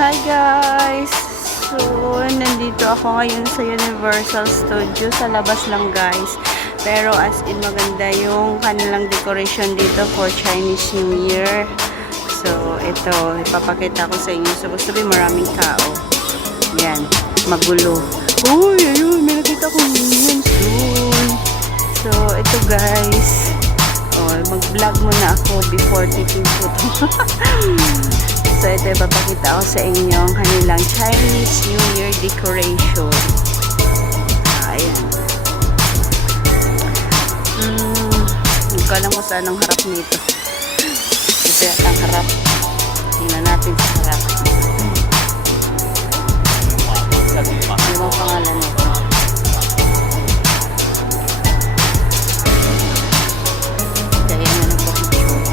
Hi guys! So, nandito ako ngayon sa Universal Studio. Sa labas lang guys. Pero as in maganda yung kanilang decoration dito for Chinese New Year. So, ito. Ipapakita ko sa inyo. Supposed to be maraming tao. Yan. Magulo. Uy! Ayun! May nakita ko minions doon. So, ito guys. Oh, mag-vlog muna ako before taking photo. So, ito ipapakita ko sa inyo ang kanilang Chinese New Year decoration. Ayan. Hindi ko alam kung saan ang harap nito. Ito yung ang harap. Tingnan natin sa harap. Ano ang pangalan nito? Kaya na nagpapicture.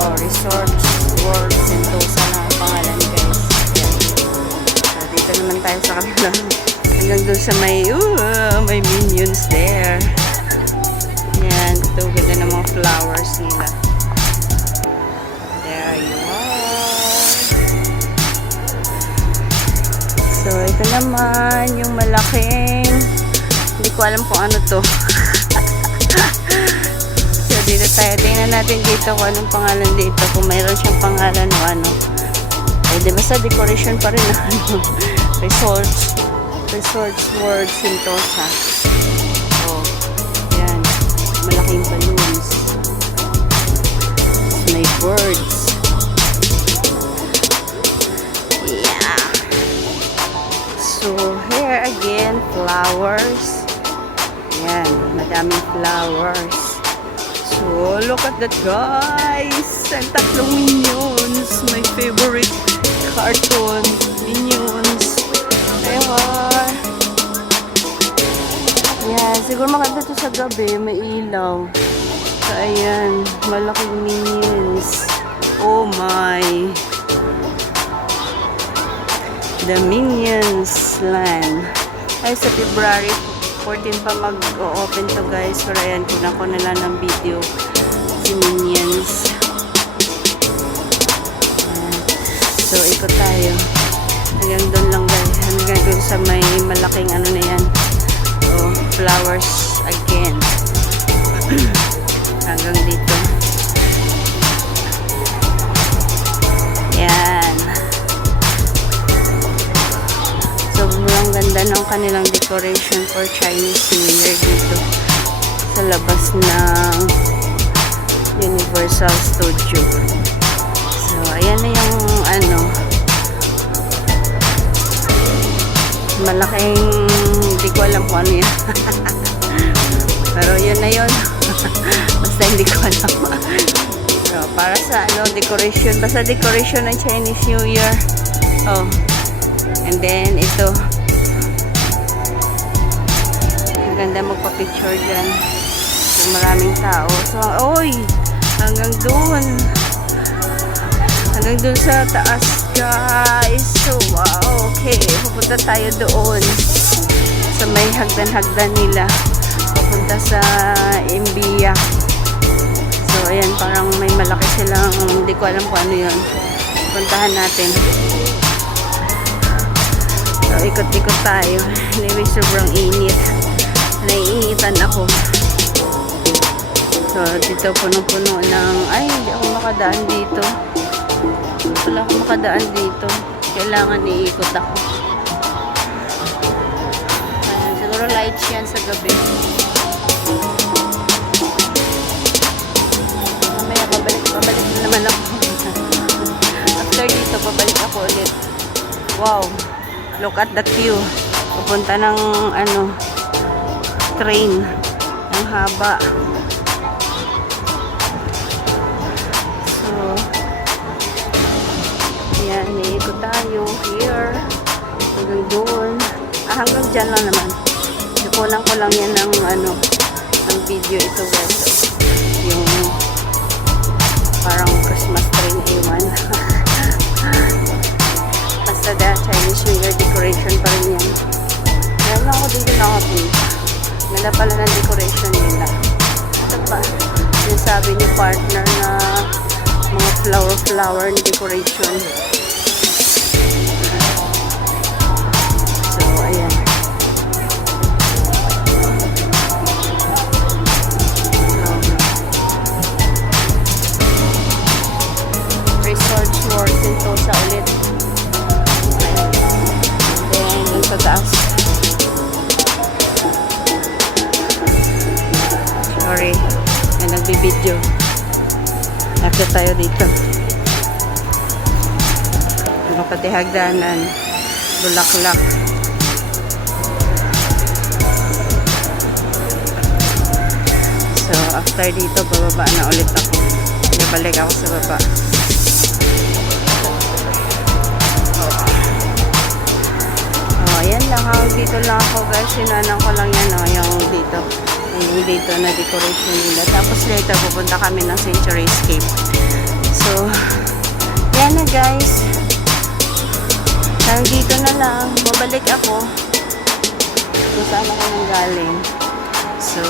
Oh, Resorts World Sentosa na ang pangalan guys. Yan. So, dito naman tayo sa kanila. Hanggang doon sa may minions there. Yan. Ito, ganda ng mga flowers nila. There you are. So, ito naman yung malaking, hindi ko alam kung ano to. So, dito tayo. Tingnan natin dito kung anong pangalan dito. Kung mayroon siyang pangalan o ano. Ay, di ba sa decoration pa rin na ano. Resorts World Sentosa. Oh, yan. Malaking balloons. May birds. Yeah. So, here again, flowers. Yan. Madaming flowers. So, look at that guys! Ang tatlong minions! My favorite cartoon minions. Ayun. Yeah, siguro maganda to sa gabi. May ilaw. So, ayan. Malaking minions. Oh my! The Minions Land. Ay, sa February 14 pa mag-open to guys. Pero ayan, kuna ko nila ng video si Minions. So, ikot tayo. Hanggang doon lang guys. Hanggang doon sa may malaking ano na yan. Oh, flowers again. Hanggang dito. Yan. Sobrang ganda ng kanilang decoration for Chinese New Year dito sa labas ng Universal Studio. So, ayan na yung ano, malaking, hindi ko alam kung ano yan. Pero yun na yun. Basta hindi ko alam. So, para sa ano, decoration, basta decoration ng Chinese New Year. Oh. And then, ito. Ang ganda magpa-picture dyan. So, maraming tao. So, oy! Hanggang doon. Hanggang doon sa taas, guys. So, wow. Okay. Pupunta tayo doon. Sa may hagdan-hagdan nila. Pupunta sa Imbiya. So, ayan. Parang may malaki silang, hindi ko alam kung ano yun. Puntahan natin. So, ikot-ikot tayo. Anyway, sobrang init. Naiinitan ako. So, dito punong-puno ng, ay, hindi ako makadaan dito. Wala ako makadaan dito. Kailangan iikot ako. Ayan, siguro lights yan sa gabi. Mamaya, babalik na naman ako. After dito, babalik ako ulit. Wow! Look at the queue. Pupunta ng ano, train. Ang haba. So, yan. Iikot tayo here. Hanggang doon. Hanggang dyan lang naman. Kulang ko lang yan ng ano, ng video ito guys. So, yung parang Christmas tree na iwan. Basta the Chinese New Year decoration pa rin yan. Meron ako dito nakapunta. Ganda pala ng decoration nila. Ito pa. Sinasabi ni partner na mga flower na decoration. Ikot tayo dito. Ano pati hagdanan. Bulaklak. So, after dito, bababa na ulit ako. Balik ako sa baba. Ayan lang. Dito lang ako guys. Sinanan ko lang yan. Yung dito. Yung dito na decoration nila. Tapos later, pupunta kami ng Century Escape. So, yan na guys. Dito na lang. Babalik ako. Kung saan ako nang galing. So,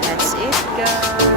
that's it guys.